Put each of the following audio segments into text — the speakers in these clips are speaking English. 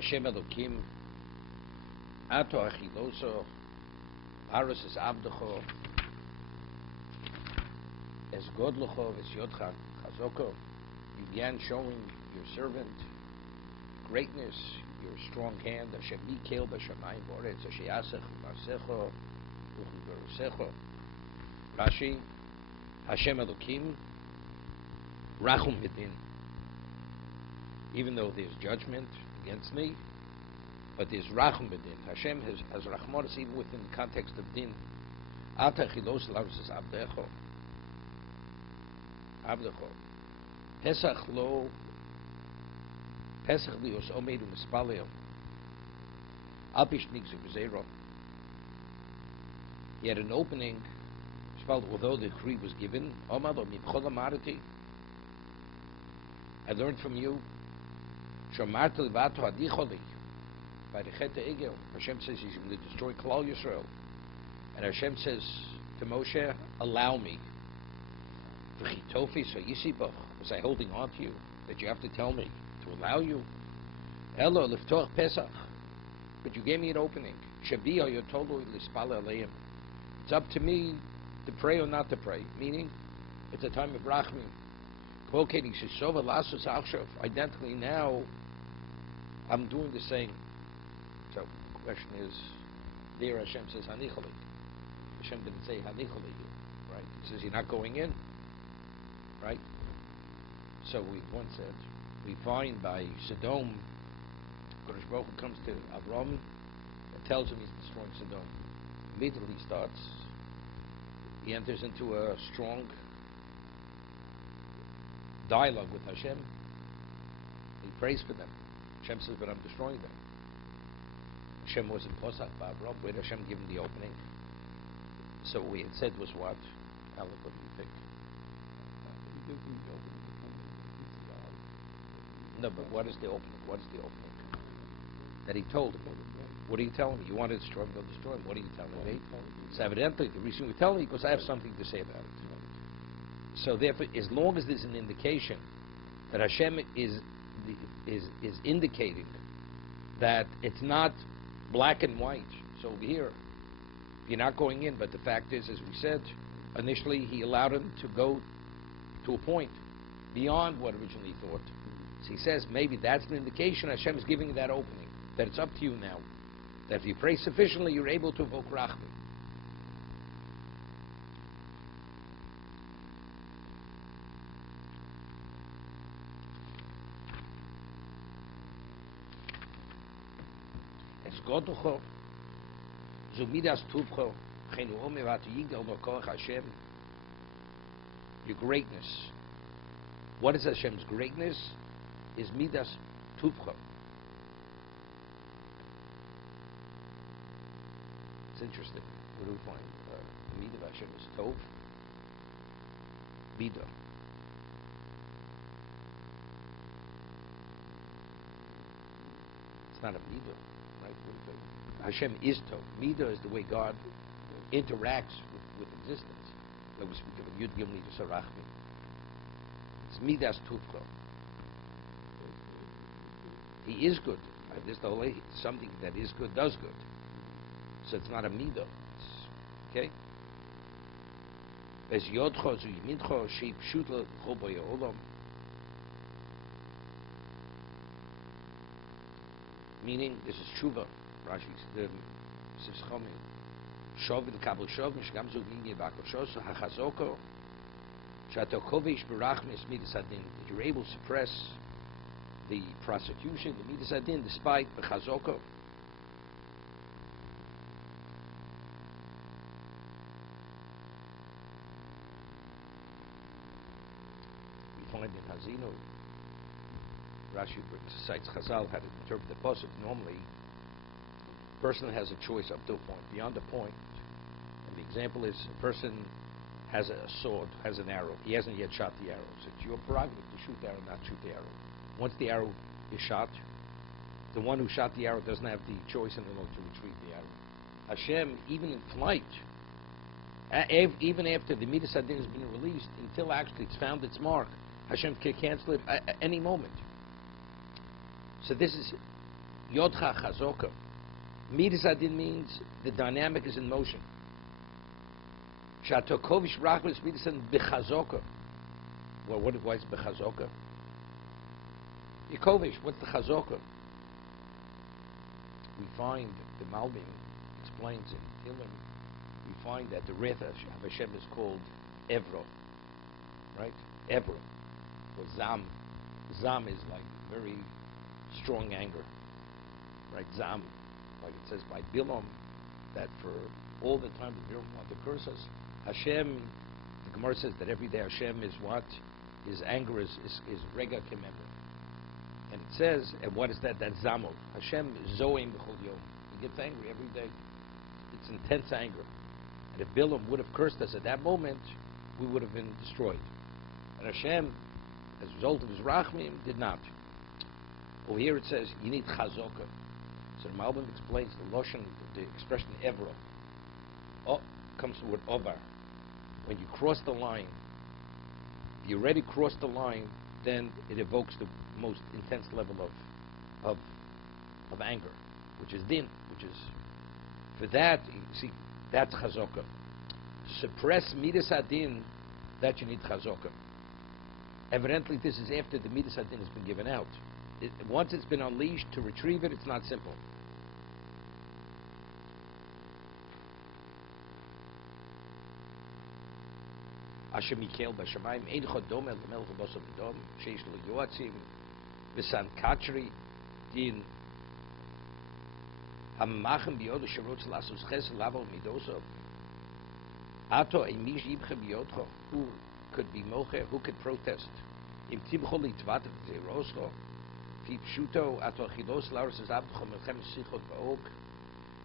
Hashem Elokim, Ato Achiloso, parshas Abdecho, Es Godlocho, Es Yodcha Chazoko. You began showing your servant greatness, your strong hand. Hashem Mikel B'Shamayim B'Oretz, Asher Yasech U'Masecho U'Verusecho. Rashi, Hashem Elokim, Rachum B'Din. Even though there's judgment against me, but there's Rachum B'Din. Hashem has Rachmanis even within the context of Din. Ata Chilos Lavus Abdecho. Abdecho. Pesach lo. Pesach lios omedu mispaleo. Alpish nigzu b'zero. He had an opening, although the decree was given. Omado mibchol amarati. I learned from you. Shomarta levato hadicholi. By the Chet Egel, Hashem says He's going to destroy Klal Yisrael, and Hashem says to Moshe, "Allow me." Was I holding on to you that you have to tell me to allow you? Hello, liftoch Pesach, but you gave me an opening. Shabiya yotolu lispale aleim. It's up to me to pray or not to pray. Meaning, it's a time of rachmim. Identically now, I'm doing the same. So the question is, there Hashem says hanicholi. Hashem didn't say hanicholi, right? He says you're not going in, right? So we once said, we find by Sodom, Kodesh Baruch Hu comes to Avram and tells him he's destroying Sodom. Immediately he enters into a strong dialogue with Hashem. He prays for them. Hashem says, but I'm destroying them. Hashem was in Posach Ba'Avram. Where did Hashem give him the opening? So what we had said was what? Alec, what do you think? No, but what is the opening? What is the opening? That he told him. What are you telling me? You want to destroy him, go destroy him. What are you telling me? So evidently, the reason we're telling you because I have something to say about it. So therefore, as long as there's an indication that Hashem is indicating that it's not black and white. So over here, you're not going in, but the fact is, as we said, initially he allowed him to go to a point beyond what originally he thought. So he says maybe that's an indication Hashem is giving you that opening, that it's up to you now. That if you pray sufficiently, you're able to evoke Rachmi. Godocho, Zumidas Tuvcho, Chenu Omevat Yigdal Nokoch Hashem. Your greatness. What is Hashem's greatness? Is Midas Tuvcho. It's interesting. What do we find? The Midah of Hashem is Tov. Midah. It's not a Midah. Right? Hashem is Tov. Midah is the way God interacts with existence. Like we speak of Yud Gimli to Sarachmi. It's Midas Tuvcho. He is good. Right? This is the whole way. Something that is good does good. So it's not a Midah. Okay? As Yodcho zu Yimidcho Sheip Shutla Choboy Olam. Meaning, this is tshuva. Rashi says, "Shov v'kabel shov mishgam zug minye b'akoshos hachazoko shatokovish b'rachmis midas adin." That you're able to suppress the prosecution, the midas adin, despite the chazoko. We find in Hazino. Rashi cites Chazal how to interpret the pasuk. Normally, a person has a choice up to a point. Beyond a point, and the example is a person has a sword, has an arrow. He hasn't yet shot the arrow. So it's your prerogative to shoot the arrow, not shoot the arrow. Once the arrow is shot, the one who shot the arrow doesn't have the choice any longer to retrieve the arrow. Hashem, even in flight, even after the Midas Adin has been released, until actually it's found its mark, Hashem can cancel it at any moment. So this is Yodcha chazoka. Midas adin means the dynamic is in motion. Shatokovish rachmis midas adin bechazoka. Well, why is bechazoka? Yakovish, what's the chazoka? We find the Malbim explains in Hillim. We find that the wrath of Hashem is called Evro, right? Evro, or Zam. Zam is like very strong anger, right? Zam, like it says by Bilam, that for all the time that Bilam wanted to curse us, Hashem, the Gemara says that every day Hashem is what? His anger is Rega Kememra. And it says, and what is that? That's Zamot. Hashem Zoim B'chol Yom. He gets angry every day. It's intense anger. And if Bilam would have cursed us at that moment, we would have been destroyed. And Hashem, as a result of his Rachmim, did not. Over here it says, you need Chazoka. So the Malbim explains the Loshen, the expression Evro. Oh, comes from the word Ovar. When you cross the line, if you already crossed the line, then it evokes the most intense level of anger, which is din, which is, for that, you see, that's chazoka. To suppress midas adin, that you need chazoka. Evidently, this is after the midas adin has been given out. Once it's been unleashed, to retrieve it, it's not simple. Asher Mikhael Bashamayim Ein Chodom El Melch Bosam Dom Sheish Lo Yoatzim V'San Katri Din Hamachem Biyod Sherotz Lasus Ches Lavo Midosov Ato Emish Yibche Biyodcho. Who could be moche? Who could protest? Im Tibcho Litvat Zeiroscho Fi Pshuto Ato Chilos Laurus Zabcho Melchem Sichot Baog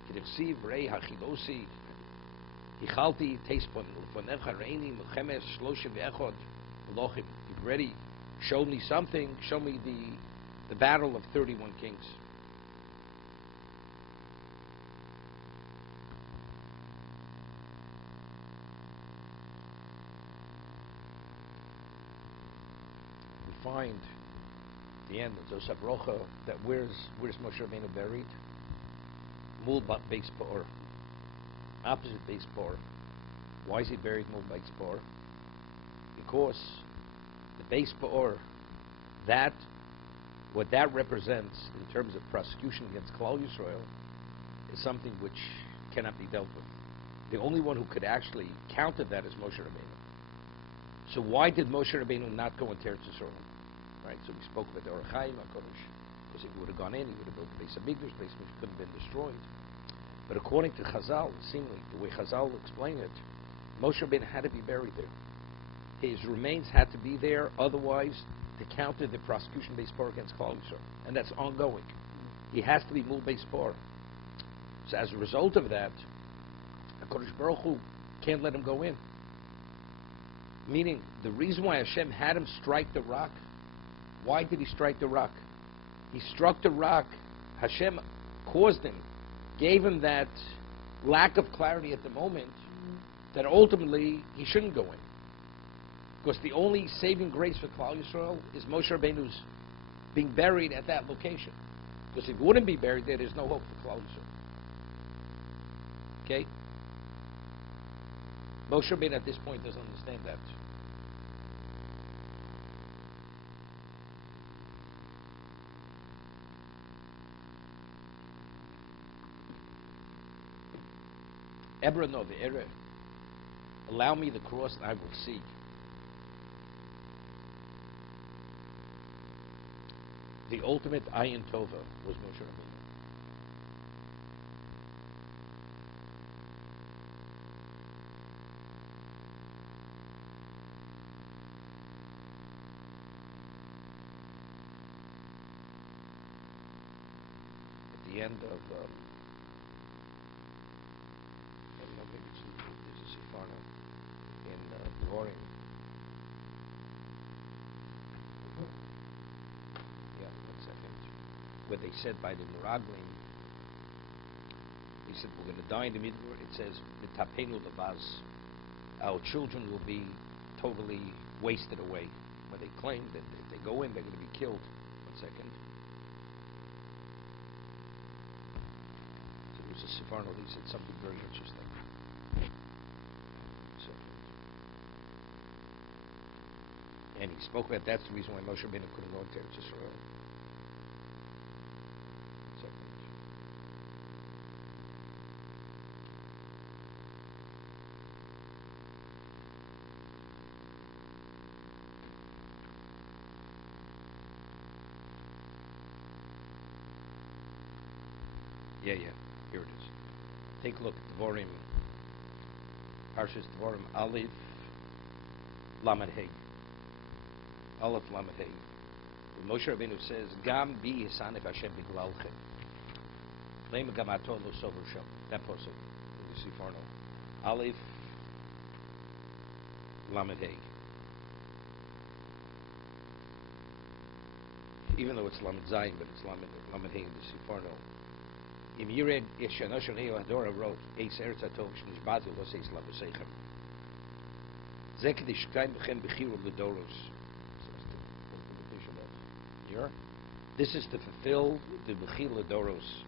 Kidechsiv Rei Hachilosi Ichalti Teispon Ufonev Hareini Melchemes Shloshim Ve'echod Lochim. You've already shown me something. Show me the battle of 31 kings. We find the end of Zosaf Rocha that where's Moshe Rabbeinu buried? Mul Beis Peor. Opposite Beis Peor. Why is he buried Mul Beis Peor? Because the Beis Peor, what that represents in terms of prosecution against Klal Yisrael is something which cannot be dealt with. The only one who could actually counter that is Moshe Rabbeinu. So why did Moshe Rabbeinu not go and tear Yisrael? Right. So we spoke about the Or Chaim HaKodesh, because if he would have gone in, he would have built the Beis Hamikdash. The Beis Hamikdash couldn't have been destroyed. But according to Chazal, seemingly the way Chazal explain it, Moshe Rabbeinu had to be buried there. His remains had to be there, otherwise to counter the prosecution Beis Peor against Klal Yisrael, and that's ongoing. He has to be Mul Beis Peor. So as a result of that, HaKadosh Baruch Hu can't let him go in. Meaning, the reason why Hashem had him strike the rock, why did he strike the rock? He struck the rock, Hashem caused him, gave him that lack of clarity at the moment, that ultimately he shouldn't go in. Because the only saving grace for Klal Yisrael is Moshe Rabbeinu's being buried at that location. Because if he wouldn't be buried there, there's no hope for Klal Yisrael. Okay? Moshe Rabbeinu at this point doesn't understand that. Ebra no ve'ere. Allow me the cross and I will see. The ultimate Ayin Tova was Moshe Rabbeinu. At the end of where they said by the Meraglim, they said we're going to die in the middle. It says "V'tapenu levaz," our children will be totally wasted away. When they claim that if they go in, they're going to be killed. 1 second. who's a Sefarno, he said something very interesting. So, and he spoke about that's the reason why Moshe Rabbeinu couldn't go into Eretz Yisrael. Yeah, here it is. Take a look at Devarim, parshas Devarim, Aleph, Lamed Hey. Aleph, Lamed Hey. Moshe Rabbeinu says, Gam bi yisanef Hashem biglalchem. Leim gam ato lo sover shel. That pasuk in the Sefarno. Aleph, Lamed Hey. Even though it's Lamed Zayin, but it's Lamed Hey in the Sefarno. Im Yired Yeshanosh Leo Hadora wrote, Eis Eretz Atov Shnishbatu Los Eis Labusechem. Zekedish Kaim Bechem Bechiru L'Doros. This is to fulfill the Bechil L'Doros.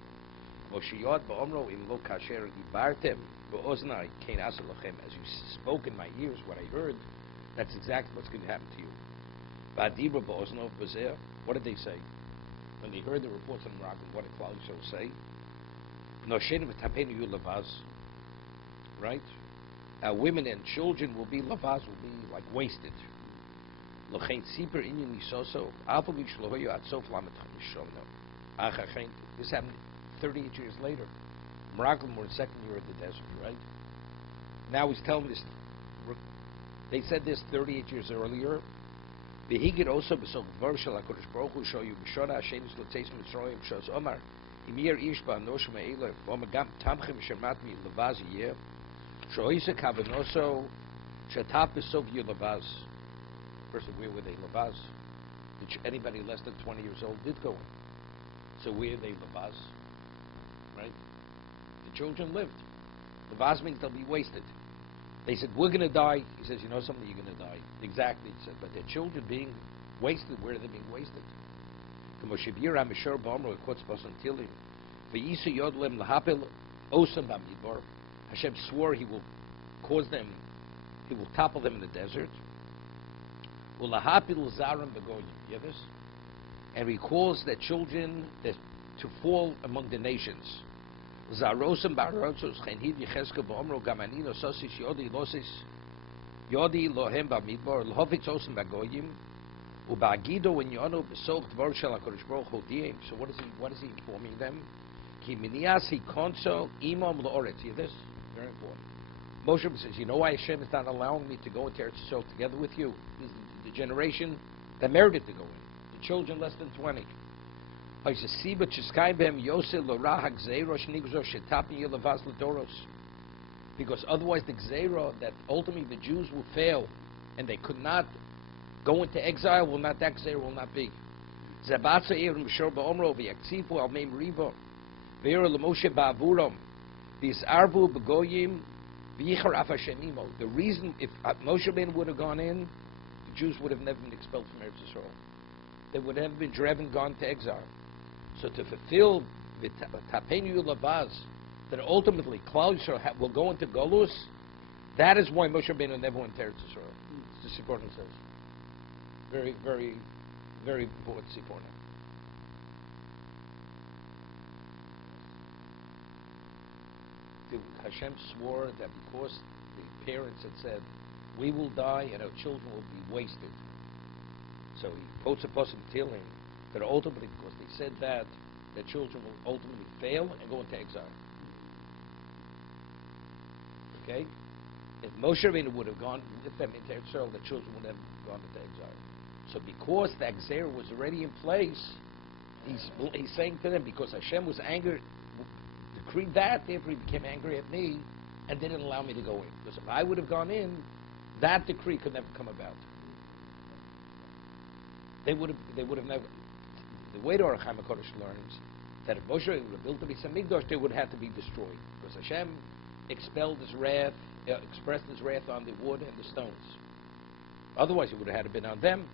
Moshe Yod Ba'omro Im Lo Kasher Ibartem Ba'oznai Kein Asa Lochem. As you spoke in my ears, what I heard, that's exactly what's going to happen to you. Ba'adibra Ba'oznov B'zeh. What did they say? When they heard the reports on Morocco, what did Klal Yisrael say? Right? Women and children will be lavaz, will be like wasted. This happened 38 years later. Morocco were in the second year of the desert, right? Now he's telling this. They said this 38 years earlier. Behigid also besok v'arshal HaKadosh Baruch Hu show you b'shona Hashem is l'teis mitzrayim shos Omar imir ish ba'anosh me'elef v'omagam tamchem shemat mi levaz yeh shoyise kavanoso shetap besok yelevaz. Person, where were they levaz? Anybody less than 20 years old did go in. So where are they levaz? Right? The children lived. Levaz means they'll be wasted. They said, we're going to die. He says, you know something, you're going to die. Exactly, he said. But their children being wasted, where are they being wasted? Hashem swore he will cause them, he will topple them in the desert. You hear this? And he calls their children to fall among the nations. Zarosem barotzos chenhid yechezkel ba'omro gamanino sosis yodi losis yodi lohem ba'midbar lhovitz osem bagoyim ubagido in yono b'soch dvar shel HaKadosh Baruch Hu diem. So what is he informing them? Ki minias hi konso imam la'oretz. Hear this? Very important. Moshe says, you know why Hashem is not allowing me to go into Eretz Yisrael together with you? This is the generation that merited to go in. The children less than 20. Because otherwise the Gzeira, that ultimately the Jews will fail and they could not go into exile, that Gzeira will not be. The reason, if Moshe Rabbeinu would have gone in, the Jews would have never been expelled from Eretz Yisrael. They would have been driven, gone to exile. So to fulfill the Tapenu Lavaz, that ultimately Klal Yisrael will go into Golus, that is why Moshe Rabbeinu never went to Eretz Yisrael. The Sipporah says. Very, very, very important Sipporah. Hashem swore that because the parents had said, we will die and our children will be wasted. So he quotes a pasuk telling that ultimately, because they said that, their children will ultimately fail and go into exile. Okay? If Moshe Rabbeinu would have gone with them into exile, the children would have gone into exile. So because the Gzeira was already in place, he's saying to them, because Hashem was angry, decreed that, therefore he became angry at me and didn't allow me to go in. Because if I would have gone in, that decree could never come about. They would have never. The way the Orach Chaim HaKadosh learns that if Moshe would have built the Beis Hamikdash, they would have to be destroyed because Hashem expressed his wrath on the wood and the stones. Otherwise, it would have had to been on them.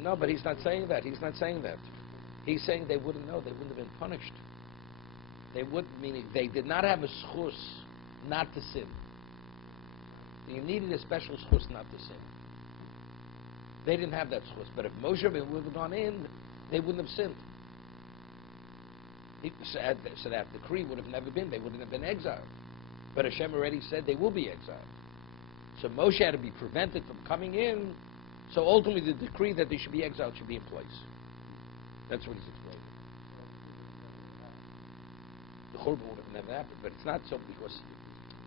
No, but he's not saying that. He's not saying that. He's saying they wouldn't know. They wouldn't have been punished. They would, meaning they did not have a schus not to sin. You needed a special schus not to sin. They didn't have that schus. But if Moshe would have gone in, they wouldn't have sinned. So that decree would have never been. They wouldn't have been exiled. But Hashem already said they will be exiled. So Moshe had to be prevented from coming in. So ultimately the decree that they should be exiled should be in place. That's what he's explaining. The Churban would have never happened. But it's not so because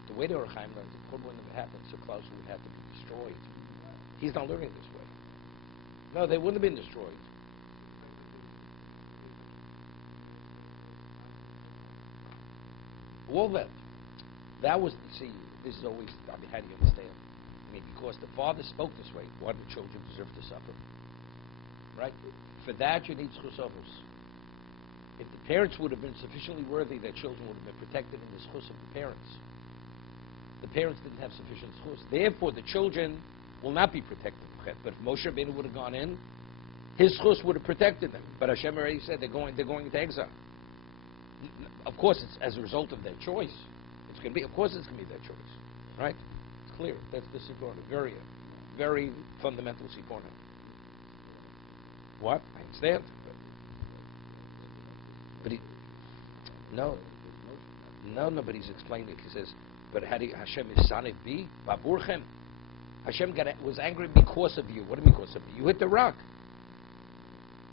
the way the Or Chaim learns, the Churban would never happen, so Klaus would have to be destroyed. He's not learning this way. No, they wouldn't have been destroyed. All that. That was, see, this is always, I mean, how do you understand? I mean, because the father spoke this way, why do the children deserve to suffer? Right? For that, you need schusovos. If the parents would have been sufficiently worthy, their children would have been protected in the schus of the parents. The parents didn't have sufficient schus. Therefore, the children will not be protected. But if Moshe Rabbeinu would have gone in, his schus would have protected them. But Hashem already said they're going into exile. Of course, it's as a result of their choice. It's going to be. Of course, it's going to be their choice, right? It's clear. That's the Siporna. Very, very fundamental Siporna. What? I understand. But he, no. But he's explaining it. He says, but how do Hashem is Saniv B? Baburchem. Hashem was angry because of you. What do you mean because of you? You hit the rock.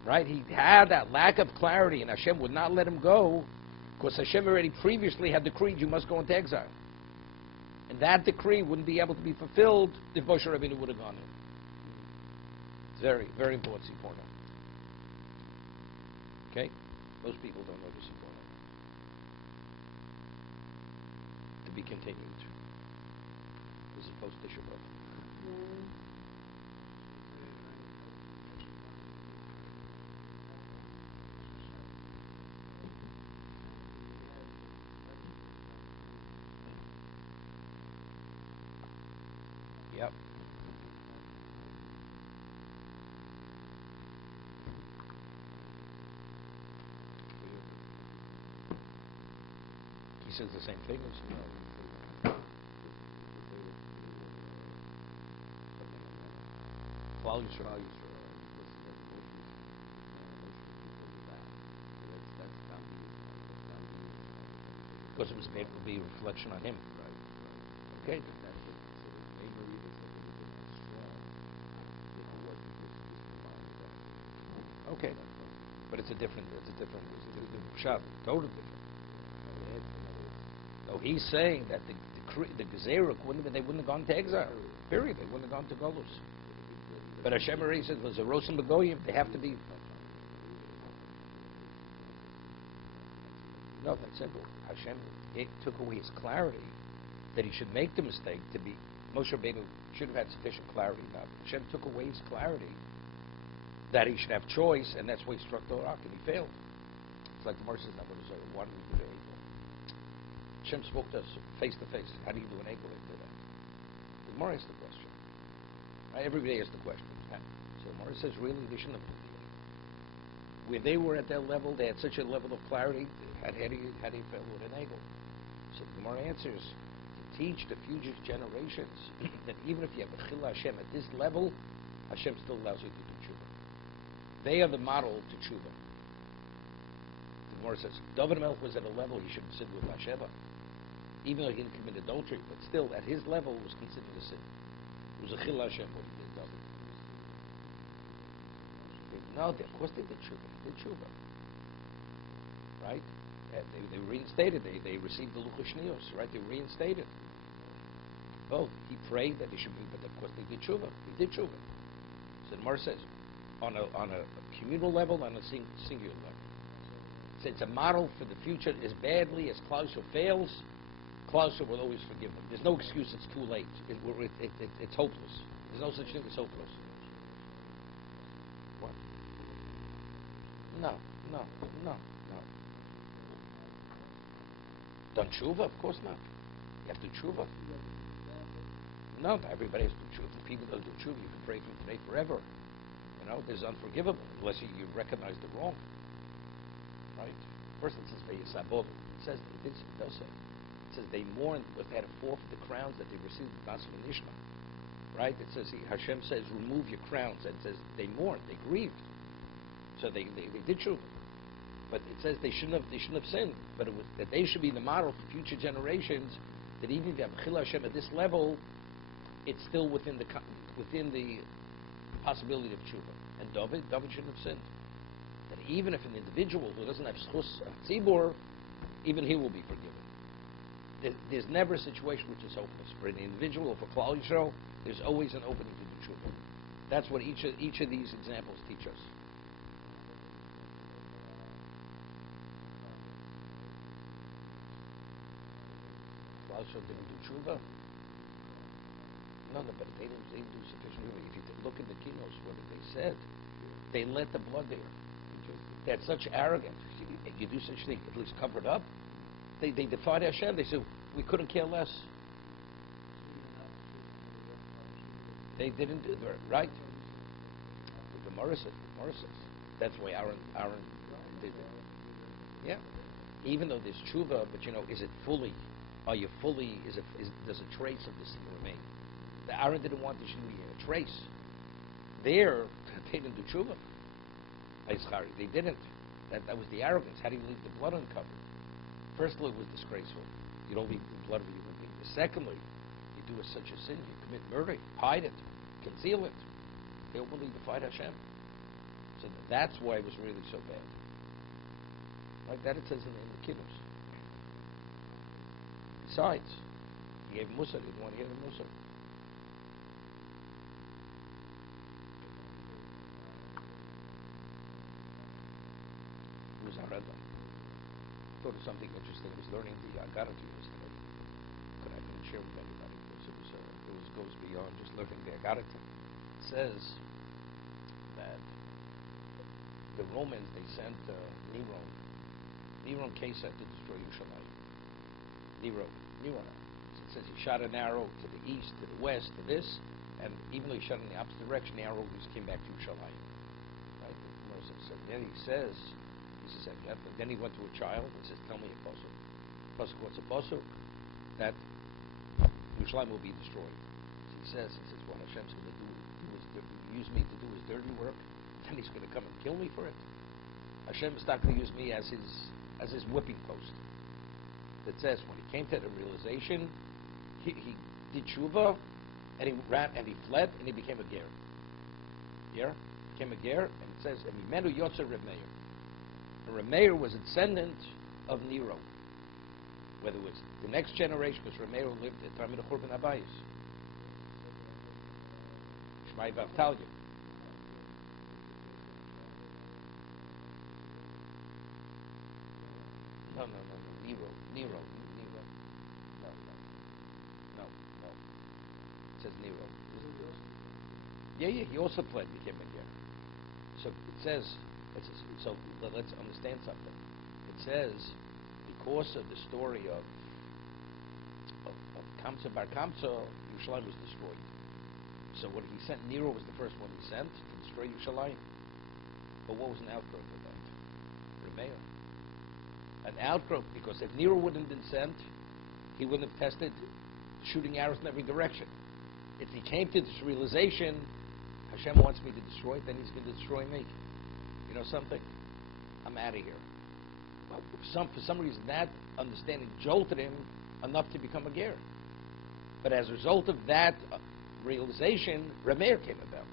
Right? He had that lack of clarity, and Hashem would not let him go because Hashem already previously had decreed you must go into exile. And that decree wouldn't be able to be fulfilled if Moshe Rabbeinu would have gone in. It's very, very important Siporna. Okay? Most people don't know the Siporna. To be continued. This is post Shabbat. Yep. He says the same thing as Klal Yisrael. Because it was made to be a reflection on him. Okay. Okay, but it's a different shot, totally different. No, he's saying that the Gezerah they wouldn't have gone to exile. Period. They wouldn't have gone to Golus. But Hashem already said, "Was a Rosim Begoyim." They have to be. No, that's simple. Hashem took away his clarity that he should make the mistake to be. Moshe Rabbeinu should have had sufficient clarity. Now Hashem took away his clarity that he should have choice, and that's why he struck the rock, and he failed. It's like the Gemara says, why did we do Egel? Hashem spoke to us face to face. How do you do an Egel like that? The Gemara asked the question. Everybody asks the question. So the Gemara says, really, they shouldn't have done it. Where they were at that level, they had such a level of clarity, how do you fail with an Egel? So the Gemara answers, to teach the future generations that even if you have a Chila Hashem at this level, Hashem still allows you to do tshuva. They are the model to tshuva. The Gemara says, David Melch was at a level he shouldn't sin with Bathsheba, even though he didn't commit adultery, but still, at his level, it was considered a sin. It was a Chil Hashem what he did, David. No, of course they did tshuva. They did tshuva. Right? They reinstated. They received the Luchashnios, right? They reinstated. Both. He prayed that they should be, but of course they did tshuva. He did tshuva. So the Gemara says, on a communal level, on a singular level. So it's a model for the future. As badly as Klaus fails, Klaus will always forgive him. There's no excuse. It's too late. It's hopeless. There's no such thing as hopeless. What? No. Done tshuva? Of course not. You have to tshuva. No, everybody has to tshuva. If people don't do tshuva, you can pray from today forever. You know, there's unforgivable unless you recognize the wrong. Right? First it says Vayisabov. It says it does say. It says they mourned if they had to forfeit the crowns that they received in Bas Nishma. Right? It says Hashem says remove your crowns, and it says they mourned, they grieved. So they did tshuva. But it says they shouldn't have sinned. But it was that they should be the model for future generations. That even if you have Chil Hashem at this level, it's still within the possibility of tshuva. And David shouldn't have sinned. That even if an individual who doesn't have schus tzibur, even he will be forgiven. There's never a situation which is hopeless for an individual. For Klal Yisrael, there's always an opening to do tshuva. That's what each of these examples teach us. Klal Yisrael didn't do tshuva. No, but they didn't do sufficient. If you look at the keynotes, what they said, they let the blood there. They had such arrogance. If you do such thing, at least cover it up. They defied Hashem. They said, we couldn't care less. They didn't do that, right? The Gemara says. That's why Aaron did it. Yeah. Even though there's tshuva, but is it fully? Are you fully? Does a trace of the sin remain? The Aaron didn't want there should be a trace. There, they didn't do tshuva. They didn't. That was the arrogance. How do you leave the blood uncovered? Firstly, it was disgraceful. You don't leave the blood of a human being. Secondly, you do such a sin, you commit murder, hide it, conceal it. They openly defied Hashem. So that's why it was really so bad. Like that it says in the Kiddush. Besides, he gave Musa, he didn't want to hear the Musa. It was Arada. I thought of something interesting. I was learning the Agarati yesterday, but I didn't share with anybody because it goes beyond just learning the Agarati. It says that the Romans, they sent Nero Caesar to destroy Yerushalayim. Nero. It says he shot an arrow to the east, to the west, to this, and even though he shot in the opposite direction, the arrow just came back to Yerushalayim. Right? So then he says, then he went to a child and says, tell me a pasuk. Pasuk, what's a pasuk? That Yerushalayim will be destroyed. So he says, well, Hashem's going to use me to do his dirty work, then he's going to come and kill me for it. Hashem is not going to use me as his whipping post. That says when he came to the realization, he did tshuva, and he ran and he fled and he became a ger. Yeah, became a ger, and it says, and Mimenu Yotzer Reb Meir. And Reb Meir was a descendant of Nero. Whether it was the next generation, because Reb Meir lived at the time of the Churban Abayis. Shmai Vavtalia. No. Nero. No. It says Nero. Yeah. He also fled, became a ger. So it says. So let's understand something. It says because of the story of Kamsa Bar Kamsa, Yerushalayim was destroyed. So what he sent, Nero was the first one he sent to destroy Yerushalayim. But what was an outgrowth of that? Reb Meir. An outgrowth, because if Nero wouldn't have been sent, he wouldn't have tested shooting arrows in every direction. If he came to this realization, Hashem wants me to destroy it, then he's going to destroy me. You know something? I'm out of here. Well, for some reason, that understanding jolted him enough to become a ger. But as a result of that realization, Reb Meir came about.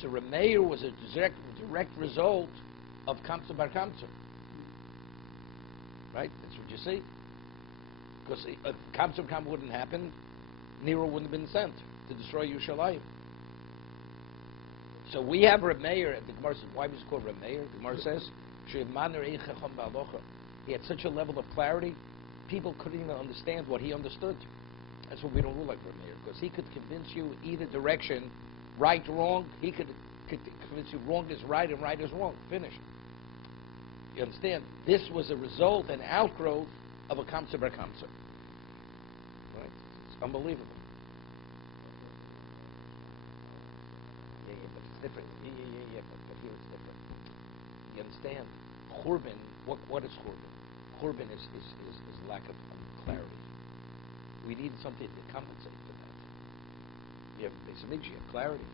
So Reb Meir was a direct result of Kamsa Bar Kamsa. Right? That's what you see. Because if Kamsa Bar Kamsa wouldn't happen, Nero wouldn't have been sent to destroy Yerushalayim. So we have Reb Meir, and the Gemara says, why was it called Reb Meir? The Gemara says, he had such a level of clarity, people couldn't even understand what he understood. That's why we don't rule like Reb Meir, because he could convince you either direction, right, wrong. He could convince you wrong is right and right is wrong. Finished. You understand? This was a result, an outgrowth of a Kamsa Bar Kamsa. Right? It's unbelievable. Yeah, but it's different. Yeah, but here it's different. You understand? Churban, what is Churban? Churban is lack of clarity. We need something to compensate for that. You have Beis Hamikdash, you have clarity.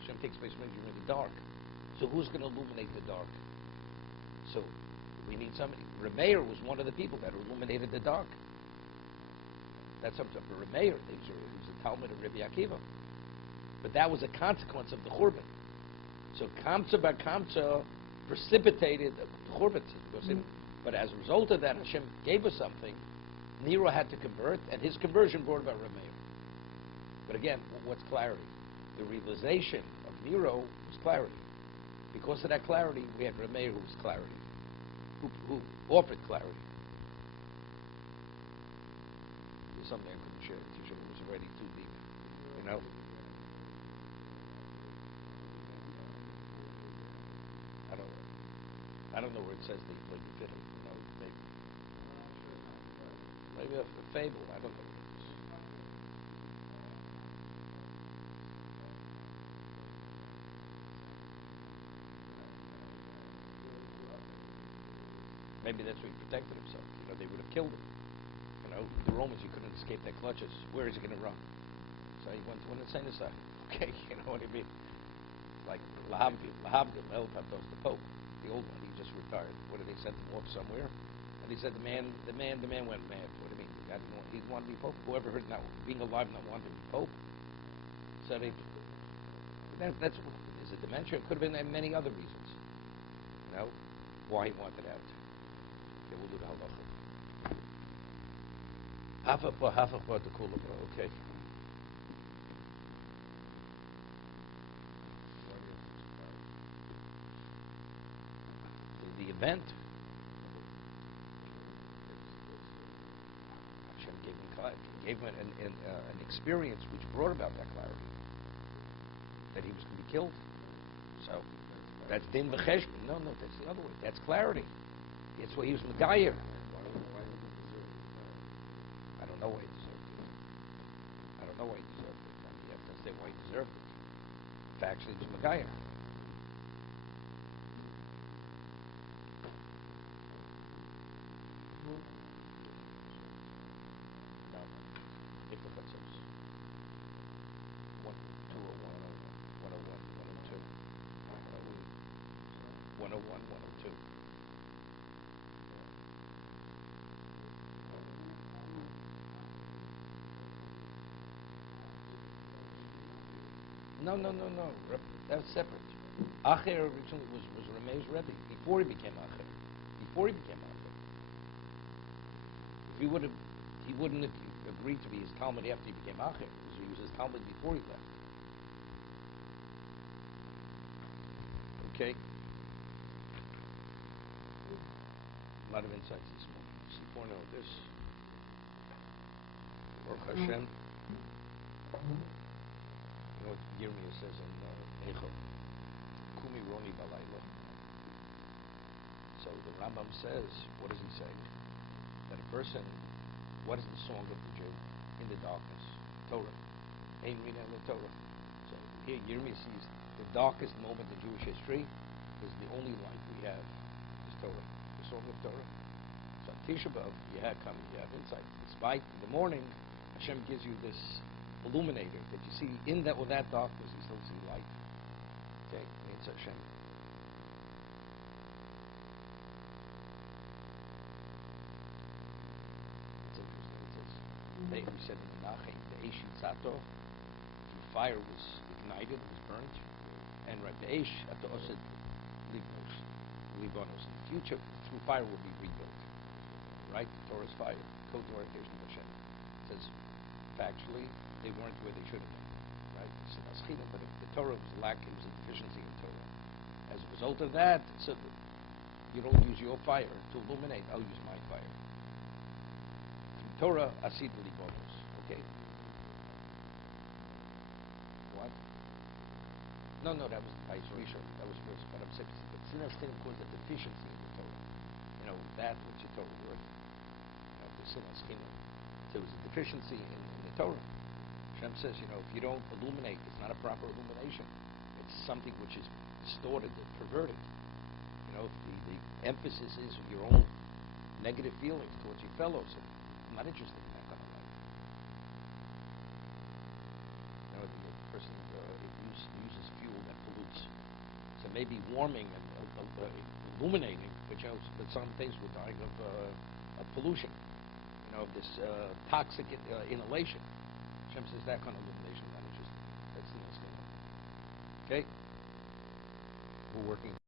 Hashem takes Beis Hamikdash in the dark. So who's going to illuminate the dark? So we need somebody. Rameir was one of the people that illuminated the dark. That's up to Rameir. He was a Talmud of Rabbi Akiva. But that was a consequence of the Churban. So Kamsa bar Kamsa precipitated the Churban. But as a result of that, Hashem gave us something. Nero had to convert, and his conversion brought about Rameir. But again, what's clarity? The realization of Nero was clarity. Because of that clarity, we had Rameir who was clarity, who offered clarity. There's something I couldn't share with you. It was already too deep, you know. I don't know where it says that you play the fiddle. You know, maybe a fable. I don't know. Maybe that's where he protected himself. You know, they would have killed him. You know, the Romans, you couldn't escape their clutches. Where is he going to run? So he went to an insane asylum. Okay, you know what I mean? Like Lahavdil, Elpatos, the Pope, the old one. He just retired. What did they send him off somewhere? And he said the man went mad. What do you mean? He didn't want to be Pope. Whoever heard not being alive, not wanting to be Pope. So that's is it dementia? It could have been many other reasons. You know why he wanted out. Okay, we'll do the halacha. Half a part the kula. Okay. The event. Hashem gave him clarity. He gave him an experience which brought about that clarity. That he was going to be killed. So that's din v'cheshbon. No, that's the other way. That's clarity. It's why he was Megayer. I don't know why he deserved it. I don't know why he deserved it. I mean, you have to say why he deserved it. Factually, he was Megayer. No. If the Chatzos. 201, 101, 102. 101, 102. No. That's separate. Acher originally was Rameir's Rebbe before he became Acher. If he wouldn't have agreed to be his Talmud after he became Acher, because he was his Talmud before he left. Okay. A lot of insights this morning. See, know this. Baruch Hashem. You know what Yirmiyah says in Eichel? Kumi Roni Balayla. So the Rambam says, what does he say? That a person, what is the song of the Jew? In the darkness. Torah. Ein Rina in the Torah. So here Yirmiyah sees the darkest moment in Jewish history is the only light we have is Torah. The song of Torah. So on Tisha B'Av, you have insight. Despite in the morning, Hashem gives you this illuminator that you see in that with that darkness, you still see light. Okay, it's Hashem. It's interesting. It says, we said in the Nachem, the Eish Sato, the fire was ignited, it was burnt, and right, the Eish at the Osid Libonos. In the future, through fire will be rebuilt. Right? The Torah's fire. Code to our occasion of Hashem. It says, factually, they weren't where they should have been. Right? But if the Torah was lacking, it was a deficiency in Torah. As a result of that, so you don't use your fire to illuminate, I'll use my fire. Through Torah, Asid Libonos. Okay? What? No, that was the Bais Rishon. That was first. But I'm saying, but Sinai Skin caused a deficiency in the Torah. You know, that which the Torah word. The Sinai Skin. There was a deficiency in the Torah. Hashem says, you know, if you don't illuminate, it's not a proper illumination. It's something which is distorted, perverted. You if the emphasis is your own negative feelings towards your fellows, I'm not interested in that kind of life. The person uses fuel that pollutes. So maybe warming and illuminating, but some things we're dying of pollution. This toxic inhalation. Hashem says that kind of illumination is not interesting. That's the next thing. Okay? We're working.